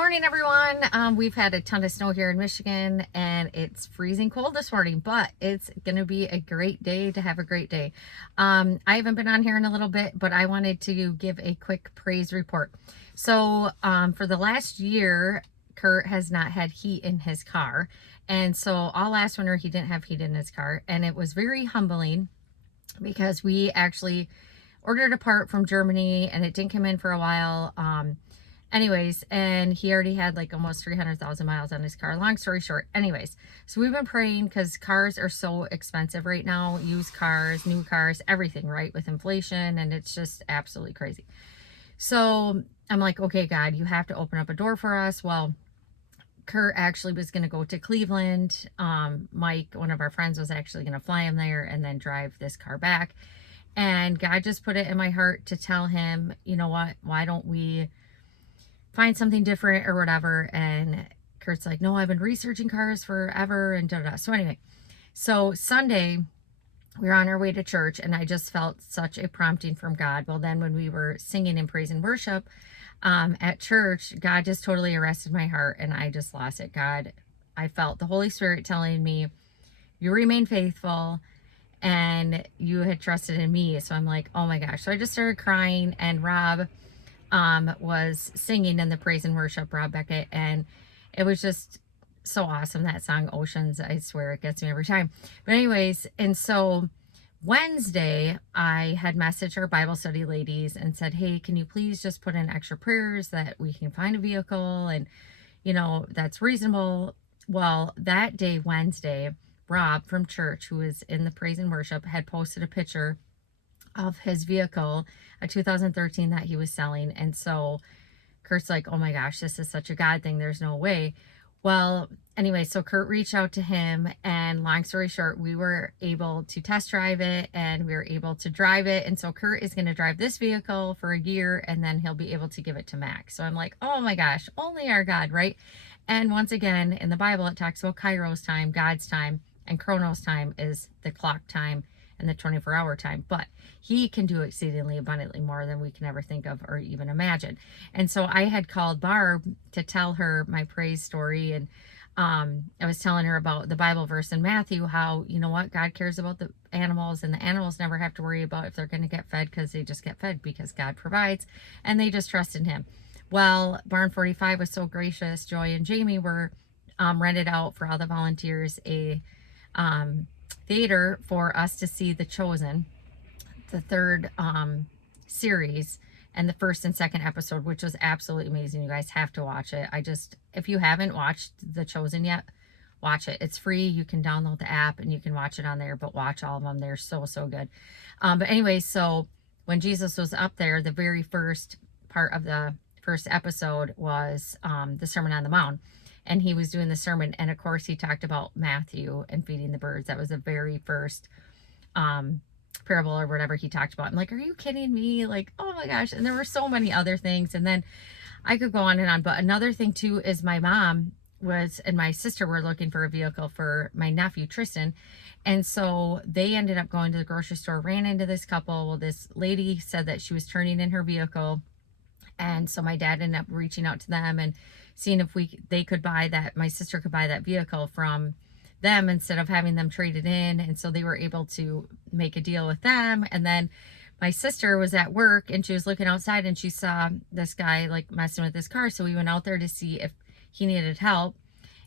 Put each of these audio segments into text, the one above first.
morning, everyone. We've had a ton of snow here in Michigan, and it's freezing cold this morning, but it's going to be a great day to have a great day. I haven't been on here in a little bit, but I wanted to give a quick praise report. So for the last year, Kurt has not had heat in his car. And so all last winter, he didn't have heat in his car. And it was very humbling because we actually ordered a part from Germany and it didn't come in for a while. Anyways, and he already had like almost 300,000 miles on his car. Long story short, anyways, so we've been praying because cars are so expensive right now. Used cars, new cars, everything, right? With inflation, and it's just absolutely crazy. So I'm like, okay, God, you have to open up a door for us. Well, Kurt actually was going to go to Cleveland. Mike, one of our friends, was actually going to fly him there and then drive this car back. And God just put it in my heart to tell him, you know what, why don't we find something different or whatever. And Kurt's like, no, I've been researching cars forever and da da. So anyway, so Sunday we were on our way to church and I just felt such a prompting from God. Well, then when we were singing in praise and worship at church, God just totally arrested my heart and I just lost it. God, I felt the Holy Spirit telling me, you remain faithful and you had trusted in me. So I'm like, oh my gosh. So I just started crying, and Rob was singing in the praise and worship, Rob Beckett, and it was just so awesome. That song, Oceans, I swear it gets me every time. But anyways, and so Wednesday I had messaged our Bible study ladies and said, hey, can you please just put in extra prayers that we can find a vehicle and that's reasonable. Well, that day, Wednesday, Rob from church, who was in the praise and worship, had posted a picture of his vehicle, a 2013 that he was selling. And so Kurt's like, oh my gosh, this is such a God thing. There's no way. Well, anyway, so Kurt reached out to him, and long story short, we were able to test drive it and we were able to drive it. And so Kurt is going to drive this vehicle for a year and then he'll be able to give it to Max. So I'm like, oh my gosh, only our God, right? And once again, in the Bible, it talks about Kairos time, God's time, and Chronos time is the clock time and the 24-hour time, but he can do exceedingly abundantly more than we can ever think of or even imagine. And so I had called Barb to tell her my praise story, and I was telling her about the Bible verse in Matthew, how, you know what, God cares about the animals, and the animals never have to worry about if they're going to get fed, because they just get fed because God provides, and they just trust in him. Well, Barn 45 was so gracious. Joy and Jamie were rented out for all the volunteers a theater for us to see The Chosen, the third series, and the first and second episode, which was absolutely amazing. You guys have to watch it. If you haven't watched The Chosen yet, watch it. It's free. You can download the app and you can watch it on there, but watch all of them. They're so good. But anyway, so when Jesus was up there, the very first part of the first episode was the Sermon on the Mount. And he was doing the sermon, and of course he talked about Matthew and feeding the birds. That was the very first parable or whatever he talked about. I'm like, are you kidding me? Like, oh my gosh. And there were so many other things, and then I could go on and on. But another thing too is my mom and my sister were looking for a vehicle for my nephew Tristan, and so they ended up going to the grocery store, ran into this couple. Well, this lady said that she was turning in her vehicle, and so my dad ended up reaching out to them and seeing if my sister could buy that vehicle from them instead of having them traded in. And so they were able to make a deal with them. And then my sister was at work and she was looking outside and she saw this guy like messing with his car. So we went out there to see if he needed help.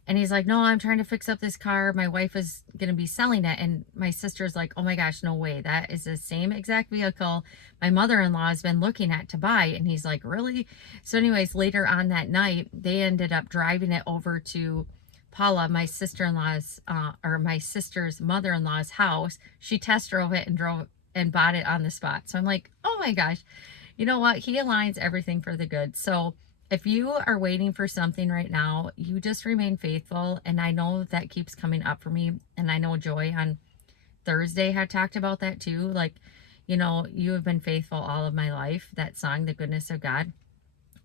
And he's like, no, I'm trying to fix up this car. My wife is going to be selling it. And my sister's like, oh my gosh, no way. That is the same exact vehicle my mother-in-law has been looking at to buy. And he's like, really? So anyways, later on that night, they ended up driving it over to Paula, my sister-in-law's, or my sister's mother-in-law's house. She test drove it and bought it on the spot. So I'm like, oh my gosh, you know what? He aligns everything for the good. So if you are waiting for something right now, you just remain faithful. And I know that keeps coming up for me. And I know Joy on Thursday had talked about that too. Like, you have been faithful all of my life. That song, The Goodness of God.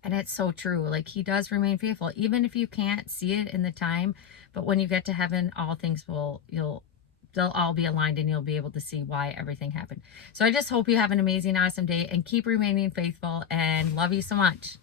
And it's so true. Like, he does remain faithful, even if you can't see it in the time. But when you get to heaven, all things they'll all be aligned and you'll be able to see why everything happened. So I just hope you have an amazing, awesome day and keep remaining faithful, and love you so much.